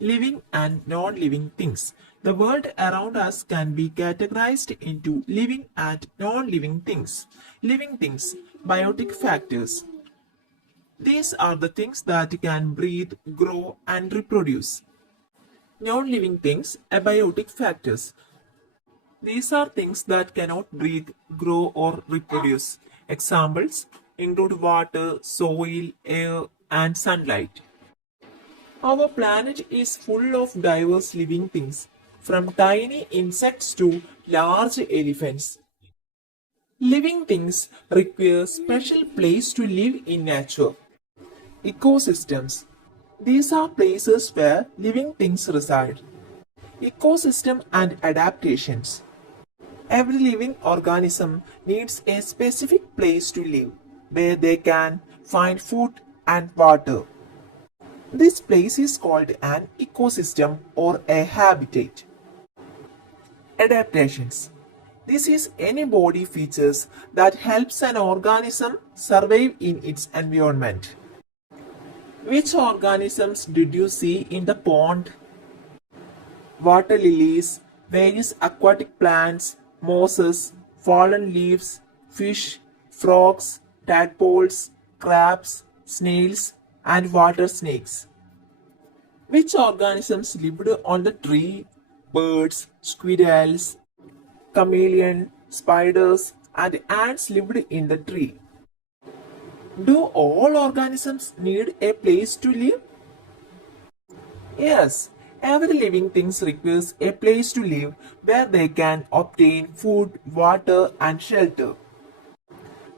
Living and non-living things. The world around us can be categorized into living and non-living things. Living things, biotic factors. These are the things that can breathe, grow, and reproduce. Non-living things, abiotic factors. These are things that cannot breathe, grow, or reproduce. Examples include water, soil, air, and sunlight. Our planet is full of diverse living things, from tiny insects to large elephants. Living things require special place to live in nature. Ecosystems. These are places where living things reside. Ecosystem and adaptations. Every living organism needs a specific place to live, where they can find food and water. This place is called an ecosystem or a habitat. Adaptations. This is any body features that helps an organism survive in its environment. Which organisms did you see in the pond? Water lilies, various aquatic plants, mosses, fallen leaves, fish, frogs, tadpoles, crabs, snails, and water snakes. Which organisms lived on the tree? Birds, squirrels, chameleon, spiders, and ants lived in the tree. Do all organisms need a place to live? Yes, every living thing requires a place to live where they can obtain food, water, and shelter.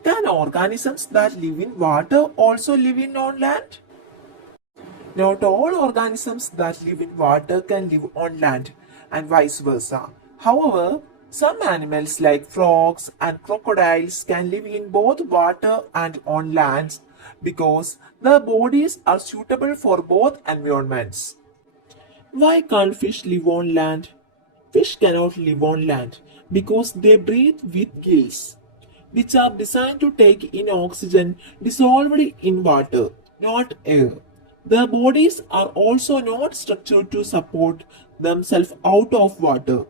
Can organisms that live in water also live in on land? Not all organisms that live in water can live on land, and vice versa. However, some animals like frogs and crocodiles can live in both water and on land because their bodies are suitable for both environments. Why can't fish live on land? Fish cannot live on land because they breathe with gills, which are designed to take in oxygen dissolved in water, not air. Their bodies are also not structured to support themselves out of water,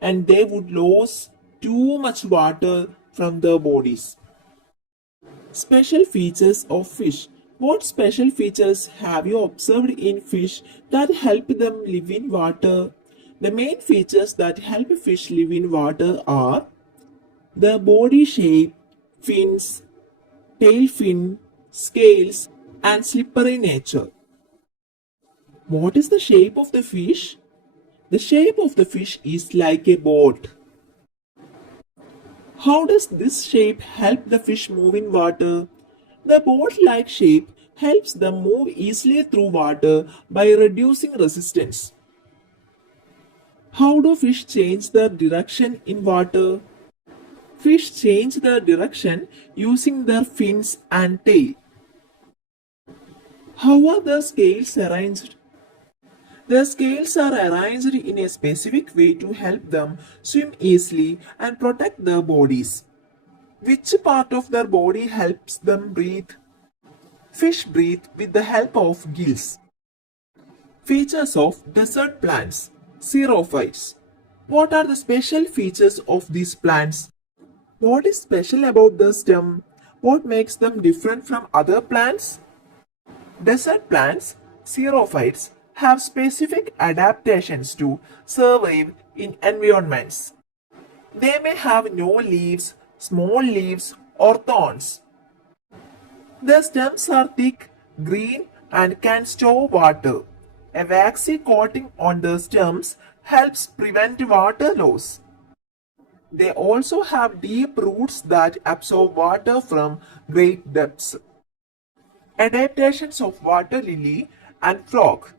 and they would lose too much water from their bodies. Special features of fish. What special features have you observed in fish that help them live in water? The main features that help fish live in water are their body shape, fins, tail fin, scales, and slippery nature. What is the shape of the fish? The shape of the fish is like a boat. How does this shape help the fish move in water? The boat-like shape helps them move easily through water by reducing resistance. How do fish change their direction in water? Fish change their direction using their fins and tail. How are their scales arranged? Their scales are arranged in a specific way to help them swim easily and protect their bodies. Which part of their body helps them breathe? Fish breathe with the help of gills. Features of desert plants. Xerophytes. What are the special features of these plants? What is special about the stem? What makes them different from other plants? Desert plants, xerophytes, have specific adaptations to survive in environments. They may have no leaves, small leaves, or thorns. Their stems are thick, green, and can store water. A waxy coating on the stems helps prevent water loss. They also have deep roots that absorb water from great depths. Adaptations of water lily and frog.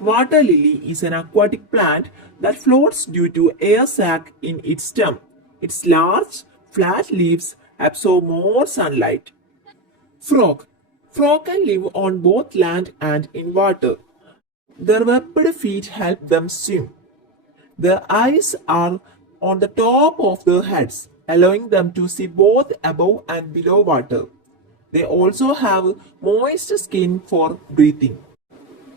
Water lily is an aquatic plant that floats due to air sac in its stem. Its large, flat leaves absorb more sunlight. Frog. Frog can live on both land and in water. Their webbed feet help them swim. Their eyes are on the top of their heads, allowing them to see both above and below water. They also have moist skin for breathing.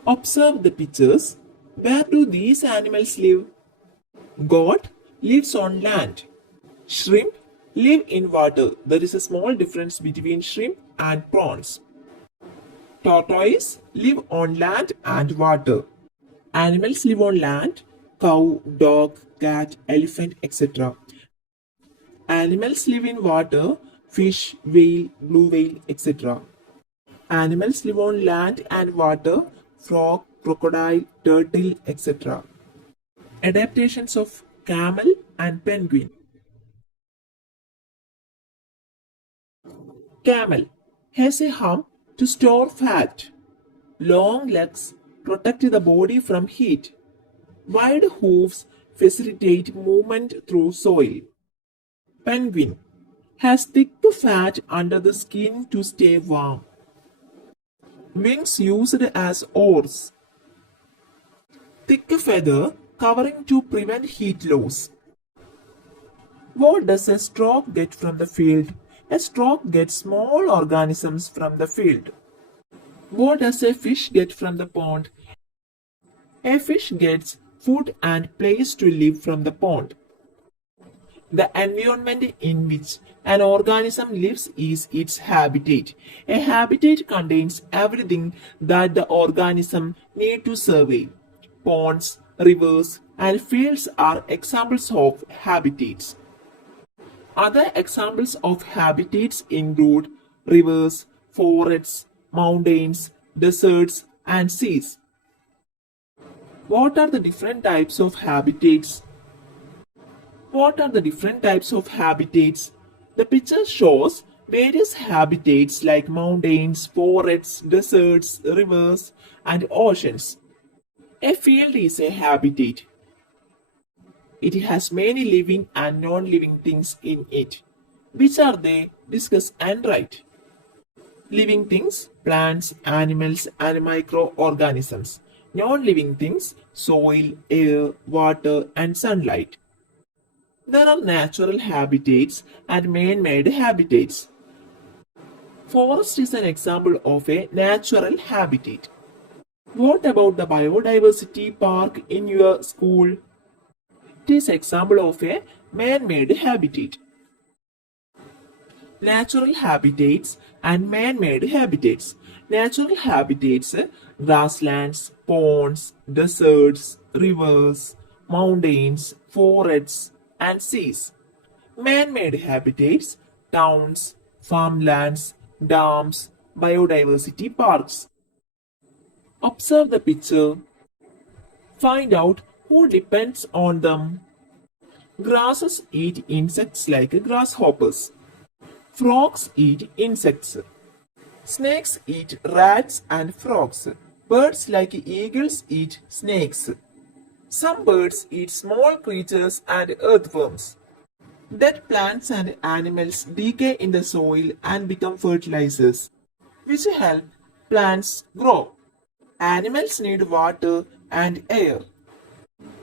Observe the pictures. Where do these animals live? Goat lives on land. Shrimp live in water. There is a small difference between shrimp and prawns. Tortoise live on land and water. Animals live on land: cow, dog, cat, elephant, etc. Animals live in water: fish, whale, blue whale, etc. Animals live on land and water: frog, crocodile, turtle, etc. Adaptations of camel and penguin. Camel has a hump to store fat. Long legs protect the body from heat. Wide hooves facilitate movement through soil. Penguin has thick fat under the skin to stay warm. Wings used as oars. Thick feather covering to prevent heat loss. What does a stork get from the field? A stork gets small organisms from the field. What does a fish get from the pond? A fish gets food and place to live from the pond. The environment in which an organism lives is its habitat. A habitat contains everything that the organism needs to survive. Ponds, rivers, and fields are examples of habitats. Other examples of habitats include rivers, forests, mountains, deserts, and seas. What are the different types of habitats? What are the different types of habitats? The picture shows various habitats like mountains, forests, deserts, rivers, and oceans. A field is a habitat. It has many living and non-living things in it. Which are they? Discuss and write. Living things: plants, animals, and microorganisms. Non-living things: soil, air, water, and sunlight. There are natural habitats and man-made habitats. Forest is an example of a natural habitat. What about the biodiversity park in your school? It is an example of a man-made habitat. Natural habitats and man-made habitats. Natural habitats: grasslands, ponds, deserts, rivers, mountains, forests, and seas. Man-made habitats: towns, farmlands, dams, biodiversity parks. Observe the picture. Find out who depends on them. Grasses eat insects like grasshoppers. Frogs eat insects. Snakes eat rats and frogs. Birds like eagles eat snakes. Some birds eat small creatures and earthworms. Dead plants and animals decay in the soil and become fertilizers, which help plants grow. Animals need water and air.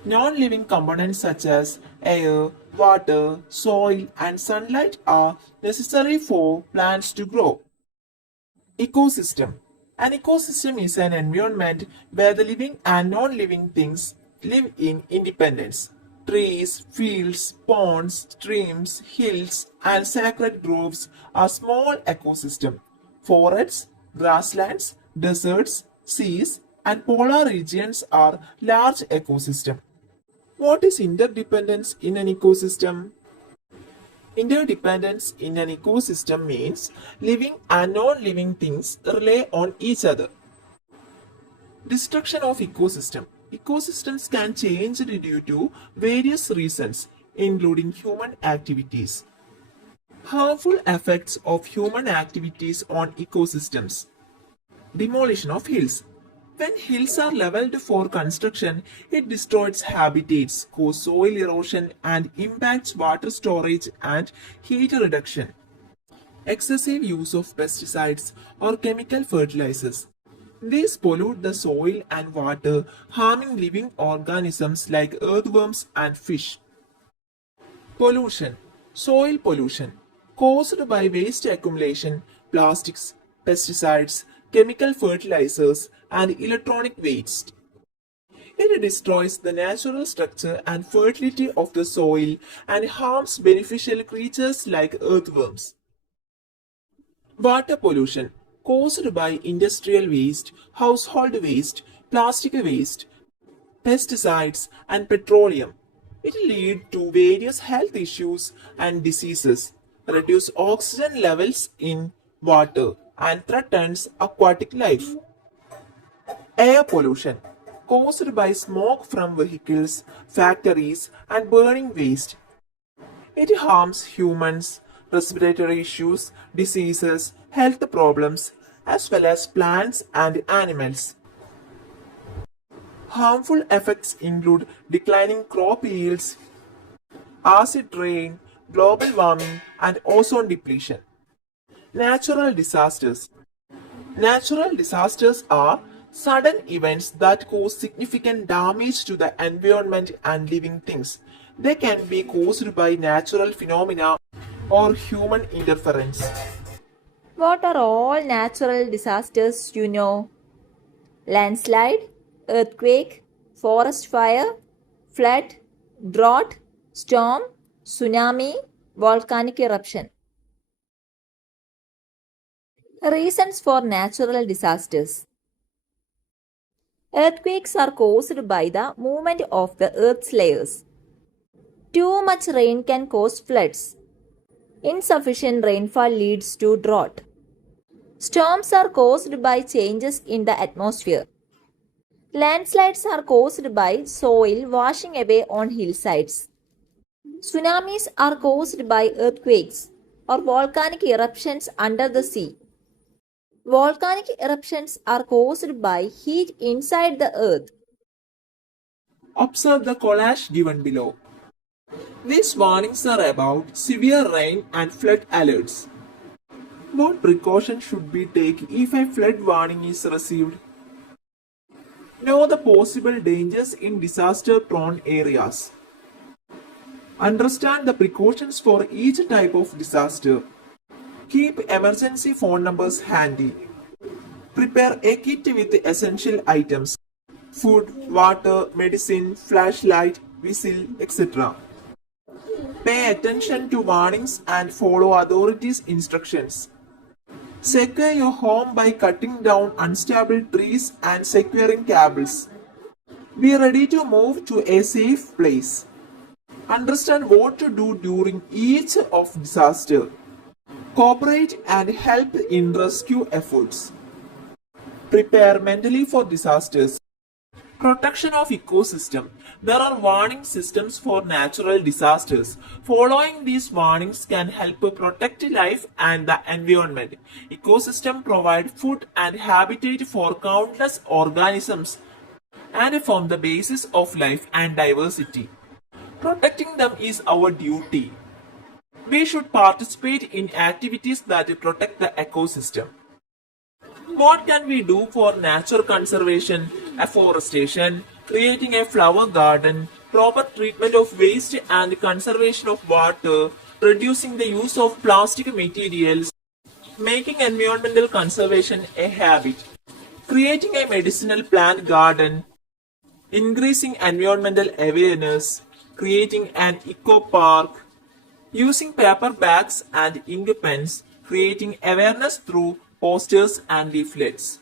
Non-living components such as air, water, soil, and sunlight are necessary for plants to grow. Ecosystem. An ecosystem is an environment where the living and non-living things live in independence. Trees, fields, ponds, streams, hills, and sacred groves are small ecosystems. Forests, grasslands, deserts, seas, and polar regions are large ecosystems. What is interdependence in an ecosystem? Interdependence in an ecosystem means living and non-living things rely on each other. Destruction of ecosystem. Ecosystems can change due to various reasons, including human activities. Harmful effects of human activities on ecosystems. Demolition of hills. When hills are leveled for construction, it destroys habitats, causes soil erosion, and impacts water storage and heat reduction. Excessive use of pesticides or chemical fertilizers. These pollute the soil and water, harming living organisms like earthworms and fish. Pollution. Soil pollution caused by waste accumulation, plastics, pesticides, chemical fertilizers, and electronic waste. It destroys the natural structure and fertility of the soil and harms beneficial creatures like earthworms. Water pollution caused by industrial waste, household waste, plastic waste, pesticides, and petroleum. It leads to various health issues and diseases, reduce oxygen levels in water, and threatens aquatic life. Air pollution caused by smoke from vehicles, factories, and burning waste. It harms humans, respiratory issues, diseases, health problems, as well as plants and animals. Harmful effects include declining crop yields, acid rain, global warming, and ozone depletion. Natural disasters. Natural disasters are sudden events that cause significant damage to the environment and living things. They can be caused by natural phenomena or human interference. What are all natural disasters you know? Landslide, earthquake, forest fire, flood, drought, storm, tsunami, volcanic eruption. Reasons for natural disasters. Earthquakes are caused by the movement of the earth's layers. Too much rain can cause floods. Insufficient rainfall leads to drought. Storms are caused by changes in the atmosphere. Landslides are caused by soil washing away on hillsides. Tsunamis are caused by earthquakes or volcanic eruptions under the sea. Volcanic eruptions are caused by heat inside the earth. Observe the collage given below. These warnings are about severe rain and flood alerts. What precautions should be taken if a flood warning is received? Know the possible dangers in disaster-prone areas. Understand the precautions for each type of disaster. Keep emergency phone numbers handy. Prepare a kit with essential items: food, water, medicine, flashlight, whistle, etc. Pay attention to warnings and follow authorities' instructions. Secure your home by cutting down unstable trees and securing cables. Be ready to move to a safe place. Understand what to do during each of disaster. Cooperate and help in rescue efforts. Prepare mentally for disasters. Protection of ecosystem. There are warning systems for natural disasters. Following these warnings can help protect life and the environment. Ecosystem provide food and habitat for countless organisms and form the basis of life and diversity. Protecting them is our duty. We should participate in activities that protect the ecosystem. What can we do for nature conservation, afforestation, creating a flower garden, proper treatment of waste and conservation of water, reducing the use of plastic materials, making environmental conservation a habit, creating a medicinal plant garden, increasing environmental awareness, creating an eco park, using paper bags and ink pens, creating awareness through posters and leaflets.